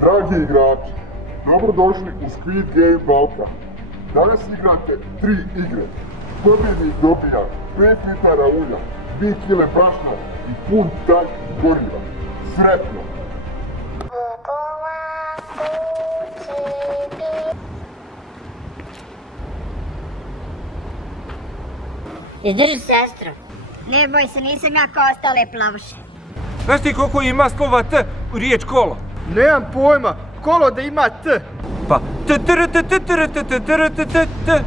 Dragi igrači, dobrodošli u Squid Game Balkan. Danas igrate 3 igre. Pobjednik dobija 5 litara ulja, 2 kile brašna i pun tank goriva. Sretno! Izdrži, sestro. Ne boj se, nisam ja kao ostale plavuše. Znaš ti koliko ima slova T u riječ kolo? Nemam pojma, kolo da ima T. Pa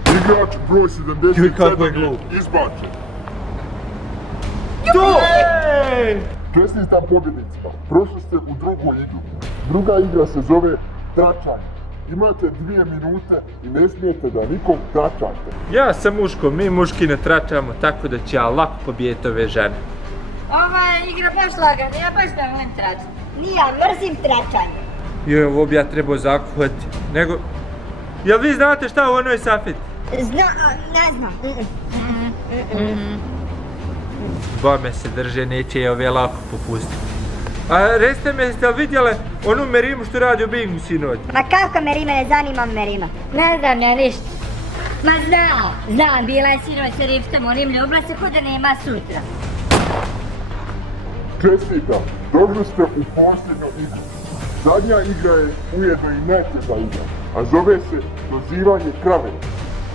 Igrač broj 77 izbačen. To! Čestitam pobjednicima, prošli ste u drugu igru. Druga igra se zove tračanje. Imate 2 minute i ne smijete da nikom tračate. Ja sam muško, mi muški ne tračamo, tako da će ja lako pobijediti ove žene. Ova je igra baš lagana, ja baš ne volim tračati. Ni ja mrzim tračanje. Joj, ovo bi ja trebao zakuhati. Nego, jel vi znate šta u onoj safeti? Ne znam. Bome se drže, neće je ove lako popustiti. A recite mi, jeste li vidjeli onu Merimu što radi u Bingu sinoć? Ma kako Merima, ne zanima Merima. Ne znam ja ništa. Ma znam, bila je sinoć sa Riftom, onim ljubila se ko da nema sutra. Čestitam, došli ste u posljednju igru. Zadnja igra je ujedno i najteža igra, a zove se dozivanje krave.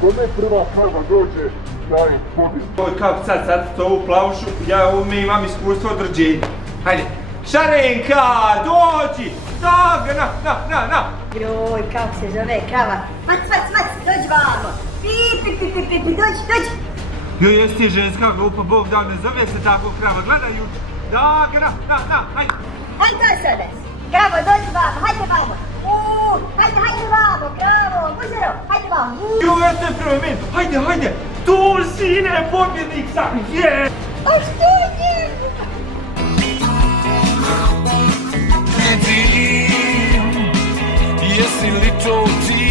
Kome prva krava dođe, daje pobjedu. Oj, kako sad to ovu plavušu, ja ovome imam iskustvo od rođenja. Hajde, Šarenka, dođi! Na! Joj, kako se zove krava. Mac, dođi vamo. Pi, dođi. Joj, jesi ti ženska glupa, Bog da ne zove se tako krava, gledaj ju. Na, hajde. Hajde to se desi. Kravo, dođi vamo, hajde vamo. Hajde vamo, kravo, buzero, hajde vamo. Joj, eto je prvo meni, hajde. Tu, sine, pobjednik sam, je! A što je? Jesi li to ti?